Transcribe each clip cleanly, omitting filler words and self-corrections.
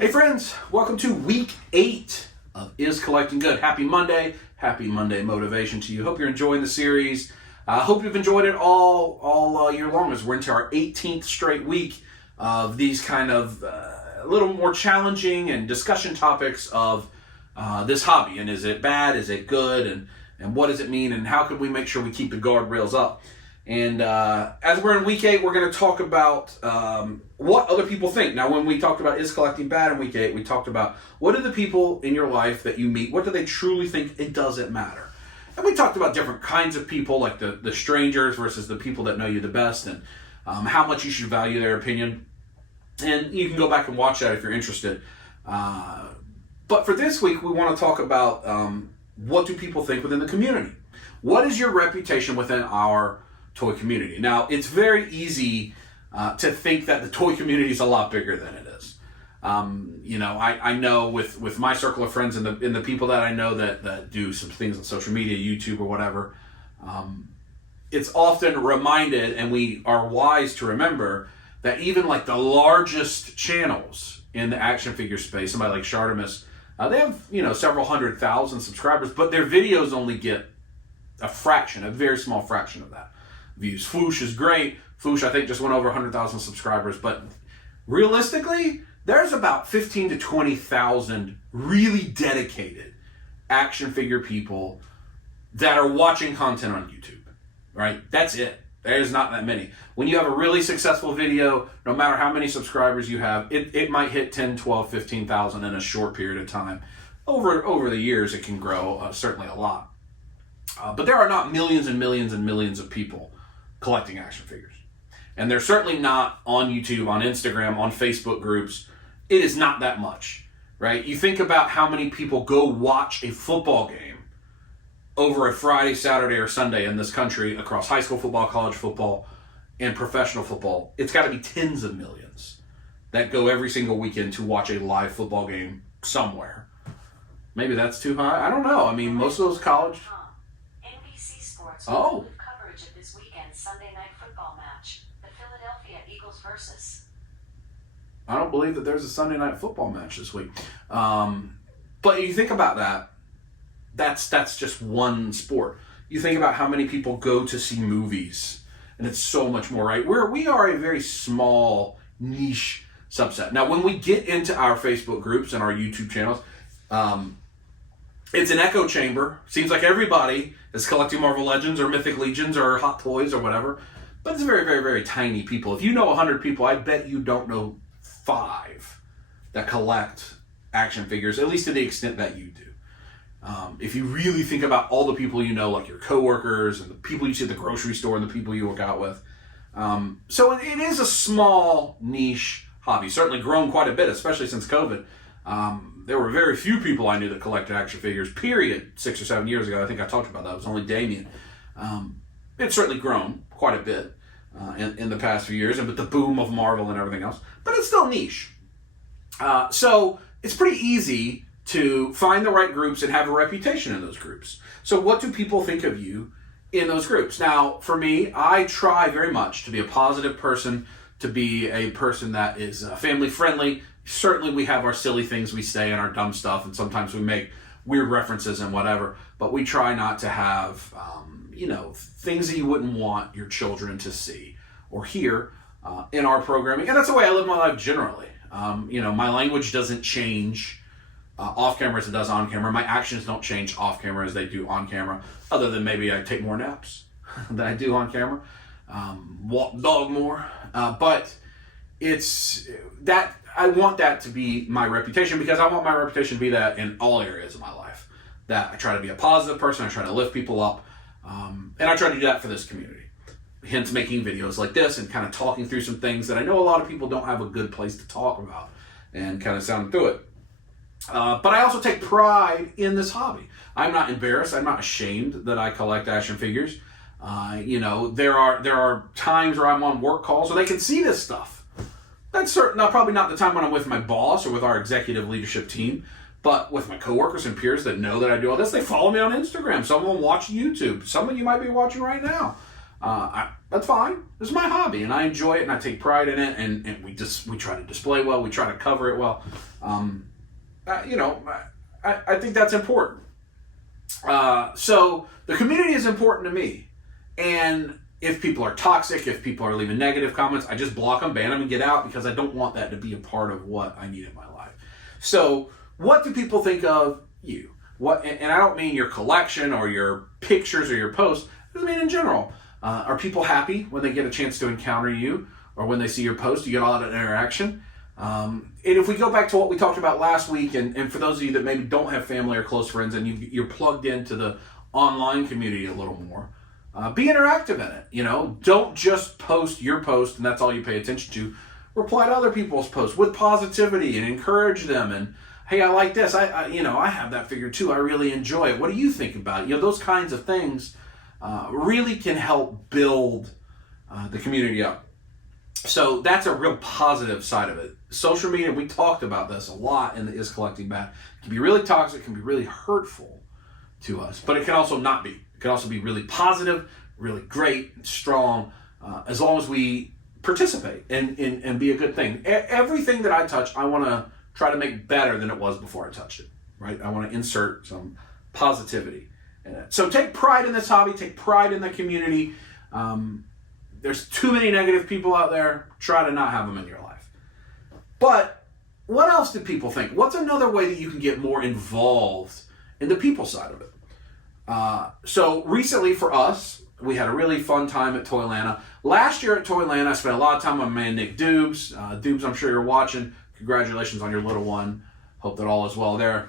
Hey friends, welcome to week 8 of Is Collecting Good. Happy Monday motivation to you. Hope you're enjoying the series. Hope you've enjoyed it all year long as we're into our 18th straight week of these kind of a little more challenging and discussion topics of this hobby. And is it bad? Is it good? And what does it mean? And how can we make sure we keep the guardrails up? And as we're in week 8, we're going to talk about what other people think. Now, when we talked about is collecting bad in week 8, we talked about what are the people in your life that you meet, what do they truly think it doesn't matter? And we talked about different kinds of people, like the strangers versus the people that know you the best, and how much you should value their opinion. And you can go back and watch that if you're interested. But for this week, we want to talk about what do people think within the community? What is your reputation within our toy community? Now, it's very easy to think that the toy community is a lot bigger than it is. I know with my circle of friends and the people that I know that do some things on social media, YouTube or whatever, it's often reminded, and we are wise to remember, that even like the largest channels in the action figure space, somebody like Shartimus, they have several 100,000 subscribers, but their videos only get a very small fraction of that views. Foosh is great. Foosh, I think, just went over 100,000 subscribers, but realistically, there's about 15 to 20,000 really dedicated action figure people that are watching content on YouTube, right? That's it. There's not that many. When you have a really successful video, no matter how many subscribers you have, it might hit 10, 12, 15,000 in a short period of time. Over the years, it can grow, certainly a lot. But there are not millions and millions and millions of people collecting action figures. And they're certainly not on YouTube, on Instagram, on Facebook groups. It is not that much, right? You think about how many people go watch a football game over a Friday, Saturday, or Sunday in this country across high school football, college football, and professional football. It's got to be tens of millions that go every single weekend to watch a live football game somewhere. Maybe that's too high. I don't know. I mean, most of those college... NBC Sports Oh. with coverage of this weekend's Sunday night football match, the Philadelphia Eagles versus. I don't believe that there's a Sunday night football match this week. But you think about that, that's just one sport. You think about how many people go to see movies, and it's so much more, right? We are a very small niche subset. Now, when we get into our Facebook groups and our YouTube channels, it's an echo chamber. Seems like everybody is collecting Marvel Legends or Mythic Legions or Hot Toys or whatever. But it's very, very, very tiny people. If you know 100 people, I bet you don't know 5 that collect action figures, at least to the extent that you do. If you really think about all the people you know, like your coworkers and the people you see at the grocery store and the people you work out with. So it is a small niche hobby. Certainly grown quite a bit, especially since COVID. There were very few people I knew that collected action figures, period, 6 or 7 years ago. I think I talked about that. It was only Damien. It's certainly grown quite a bit in the past few years, and with the boom of Marvel and everything else. But it's still niche. So it's pretty easy to find the right groups and have a reputation in those groups. So what do people think of you in those groups? Now, for me, I try very much to be a positive person, to be a person that is family friendly. Certainly we have our silly things we say and our dumb stuff, and sometimes we make weird references and whatever, but we try not to have, things that you wouldn't want your children to see or hear in our programming. And that's the way I live my life generally. My language doesn't change off camera as it does on camera. My actions don't change off camera as they do on camera, other than maybe I take more naps than I do on camera, walk the dog more, but it's that I want that to be my reputation, because I want my reputation to be that in all areas of my life. That I try to be a positive person, I try to lift people up, and I try to do that for this community. Hence making videos like this and kind of talking through some things that I know a lot of people don't have a good place to talk about and kind of sound through it. But I also take pride in this hobby. I'm not embarrassed, I'm not ashamed that I collect action figures. There are times where I'm on work calls so they can see this stuff. That's probably not the time when I'm with my boss or with our executive leadership team, but with my coworkers and peers that know that I do all this. They follow me on Instagram. Some of them watch YouTube. Some of you might be watching right now. That's fine. This is my hobby, and I enjoy it, and I take pride in it, and we try to display well, we try to cover it well. I think that's important. So the community is important to me, and if people are toxic, if people are leaving negative comments, I just block them, ban them, and get out, because I don't want that to be a part of what I need in my life. So what do people think of you? And I don't mean your collection or your pictures or your posts. I just mean in general. Are people happy when they get a chance to encounter you, or when they see your post? You get a lot of interaction. And if we go back to what we talked about last week, and for those of you that maybe don't have family or close friends, and you're plugged into the online community a little more, be interactive in it. Don't just post your post and that's all you pay attention to. Reply to other people's posts with positivity and encourage them. And hey, I like this. I have that figure too. I really enjoy it. What do you think about it? Those kinds of things really can help build the community up. So that's a real positive side of it. Social media, we talked about this a lot in the Is Collecting Bad. It can be really toxic, it can be really hurtful to us, but it can also not be. It can also be really positive, really great, and strong, as long as we participate and be a good thing. Everything that I touch, I want to try to make better than it was before I touched it, right? I want to insert some positivity in it. So take pride in this hobby, take pride in the community. There's too many negative people out there. Try to not have them in your life. But what else do people think? What's another way that you can get more involved in the people side of it? So recently for us, we had a really fun time at Toylanta. Last year at Toylanta, I spent a lot of time with my man Nick Dubes. Dubes, I'm sure you're watching. Congratulations on your little one. Hope that all is well there.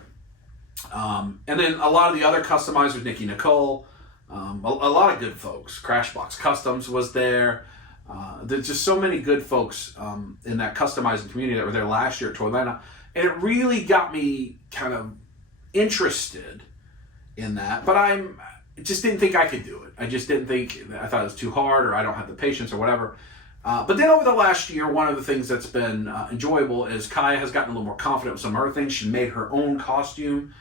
And then a lot of the other customizers, Nikki Nicole, a lot of good folks. Crashbox Customs was there. There's just so many good folks in that customizing community that were there last year at Toylanta. And it really got me kind of interested in that. But I just didn't think I could do it. I just didn't think, I thought it was too hard, or I don't have the patience or whatever. But then over the last year, one of the things that's been enjoyable is Kaya has gotten a little more confident with some of her things. She made her own costume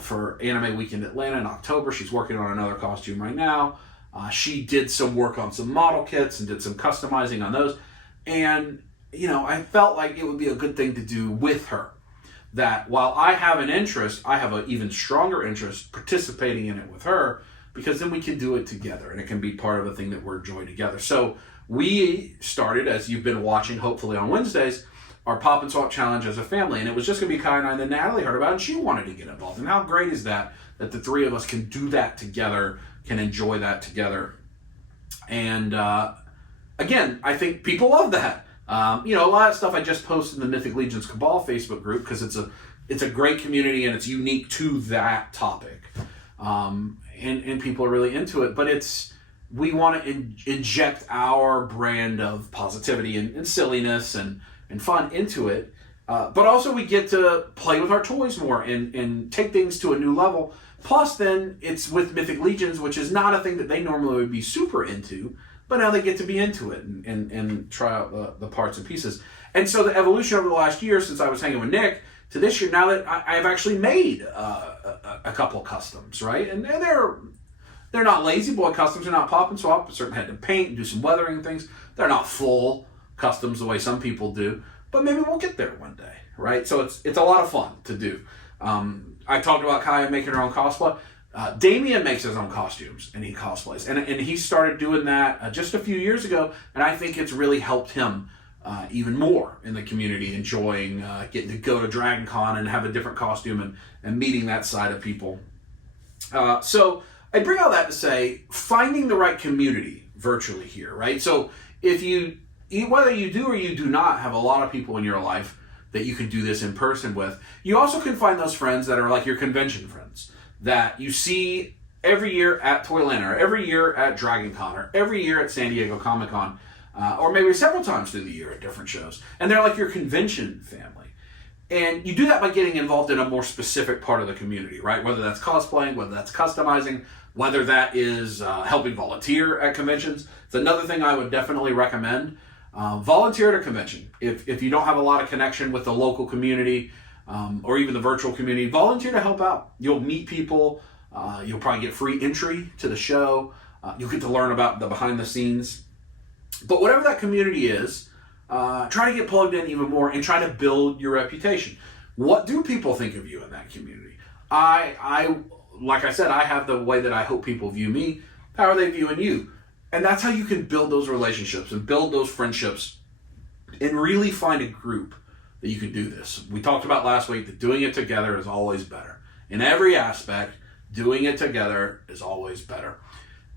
for Anime Weekend Atlanta in October. She's working on another costume right now. She did some work on some model kits and did some customizing on those. And, I felt like it would be a good thing to do with her. That while I have an interest, I have an even stronger interest participating in it with her, because then we can do it together and it can be part of a thing that we're enjoying together. So we started, as you've been watching, hopefully on Wednesdays, our Pop and Swap Challenge as a family. And it was just going to be Kai and I, and then Natalie heard about it and she wanted to get involved. And how great is that the three of us can do that together, can enjoy that together. And again, I think people love that. A lot of stuff I just posted in the Mythic Legions Cabal Facebook group, because it's a great community and it's unique to that topic. And people are really into it. But we want to inject our brand of positivity and silliness and fun into it. But also we get to play with our toys more and take things to a new level. Plus then it's with Mythic Legions, which is not a thing that they normally would be super into, but now they get to be into it and try out the parts and pieces. And so the evolution over the last year, since I was hanging with Nick, to this year, now that I've actually made a couple of customs, right? And they're not lazy boy customs, they're not pop and swap, but certainly had to paint and do some weathering and things. They're not full customs the way some people do, but maybe we'll get there one day, right? So it's a lot of fun to do. I talked about Kaya making her own cosplay. Damien makes his own costumes and he cosplays, and he started doing that just a few years ago, and I think it's really helped him even more in the community, enjoying getting to go to Dragon Con and have a different costume and meeting that side of people. So I bring all that to say, finding the right community virtually here, right? So if whether you do or you do not have a lot of people in your life that you can do this in person with, you also can find those friends that are like your convention friends that you see every year at Toylanta, or every year at Dragon Con, or every year at San Diego Comic Con, or maybe several times through the year at different shows. And they're like your convention family. And you do that by getting involved in a more specific part of the community, right? Whether that's cosplaying, whether that's customizing, whether that is helping volunteer at conventions. It's another thing I would definitely recommend. Volunteer at a convention. If you don't have a lot of connection with the local community, or even the virtual community, volunteer to help out. You'll meet people. You'll probably get free entry to the show. You'll get to learn about the behind the scenes. But whatever that community is, try to get plugged in even more and try to build your reputation. What do people think of you in that community? Like I said, I have the way that I hope people view me. How are they viewing you? And that's how you can build those relationships and build those friendships and really find a group that you can do this. We talked about last week that doing it together is always better. In every aspect, doing it together is always better.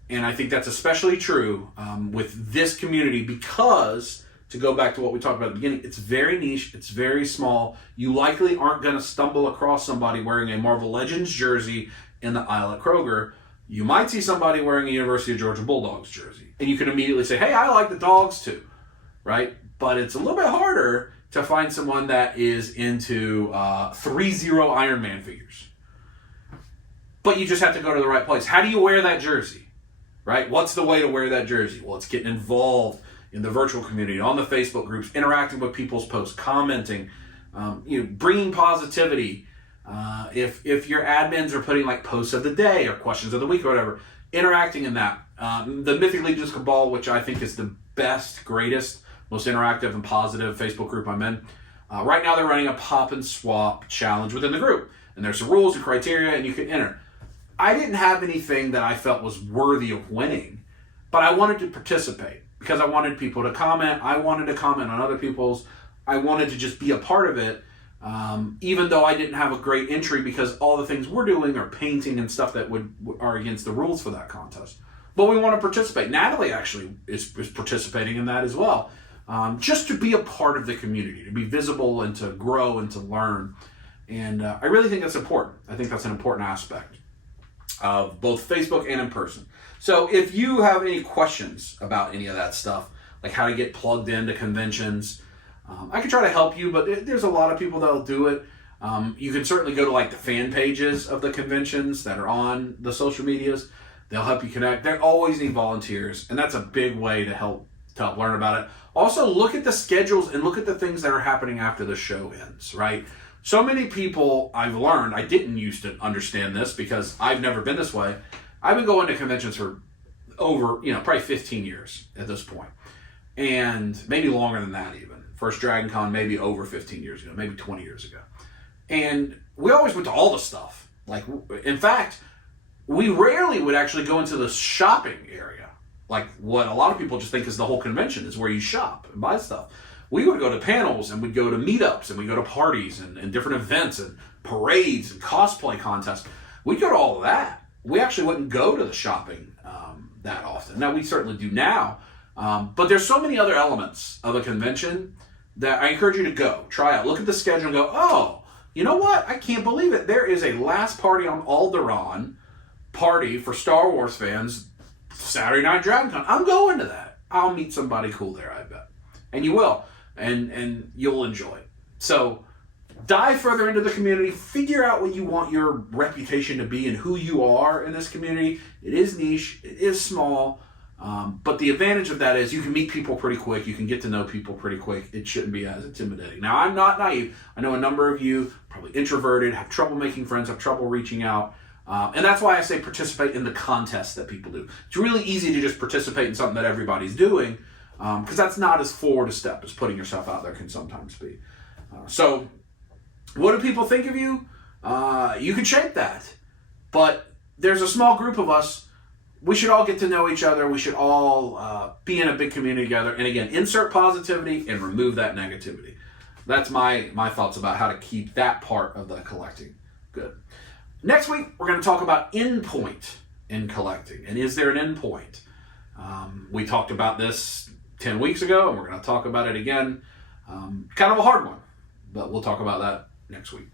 And I think that's especially true with this community because, to go back to what we talked about at the beginning, it's very niche, it's very small. You likely aren't going to stumble across somebody wearing a Marvel Legends jersey in the aisle at Kroger. You might see somebody wearing a University of Georgia Bulldogs jersey. And you can immediately say, hey, I like the dogs too, right? But it's a little bit harder to find someone that is into 3-0 Iron Man figures. But you just have to go to the right place. How do you wear that jersey? Right? What's the way to wear that jersey? Well, it's getting involved in the virtual community, on the Facebook groups, interacting with people's posts, commenting, bringing positivity. If your admins are putting like posts of the day or questions of the week or whatever, interacting in that. The Mythic Legion's Cabal, which I think is the best, greatest, most interactive and positive Facebook group I'm in. Right now they're running a pop and swap challenge within the group. And there's some rules and criteria and you can enter. I didn't have anything that I felt was worthy of winning, but I wanted to participate because I wanted people to comment. I wanted to comment on other people's. I wanted to just be a part of it, even though I didn't have a great entry because all the things we're doing are painting and stuff that are against the rules for that contest. But we want to participate. Natalie actually is participating in that as well, just to be a part of the community, to be visible and to grow and to learn. And I really think that's important. I think that's an important aspect of both Facebook and in person. So if you have any questions about any of that stuff, like how to get plugged into conventions, I can try to help you, but there's a lot of people that'll do it. You can certainly go to like the fan pages of the conventions that are on the social medias. They'll help you connect. They always need volunteers, and that's a big way to help learn about it. Also, look at the schedules and look at the things that are happening after the show ends, right? So many people I've learned, I didn't used to understand this because I've never been this way. I've been going to conventions for over, probably 15 years at this point. And maybe longer than that even. First Dragon Con maybe over 15 years ago, maybe 20 years ago. And we always went to all the stuff. Like, in fact, we rarely would actually go into the shopping area. Like what a lot of people just think is the whole convention is where you shop and buy stuff. We would go to panels and we'd go to meetups and we'd go to parties and different events and parades and cosplay contests. We'd go to all of that. We actually wouldn't go to the shopping that often. Now, we certainly do now. But there's so many other elements of a convention that I encourage you to go. Try out. Look at the schedule and go, oh, you know what? I can't believe it. There is a last party on Alderaan party for Star Wars fans, Saturday Night Dragon Con. I'm going to that. I'll meet somebody cool there, I bet. And you will. And you'll enjoy it. So dive further into the community. Figure out what you want your reputation to be and who you are in this community. It is niche. It is small. But the advantage of that is you can meet people pretty quick. You can get to know people pretty quick. It shouldn't be as intimidating. Now, I'm not naive. I know a number of you, probably introverted, have trouble making friends, have trouble reaching out. And that's why I say participate in the contests that people do. It's really easy to just participate in something that everybody's doing. Because that's not as forward a step as putting yourself out there can sometimes be. So, what do people think of you? You can shape that. But there's a small group of us. We should all get to know each other. We should all be in a big community together. And again, insert positivity and remove that negativity. That's my thoughts about how to keep that part of the collecting good. Next week, we're going to talk about endpoint in collecting. And is there an endpoint? We talked about this 10 weeks ago, and we're going to talk about it again. Kind of a hard one, but we'll talk about that next week.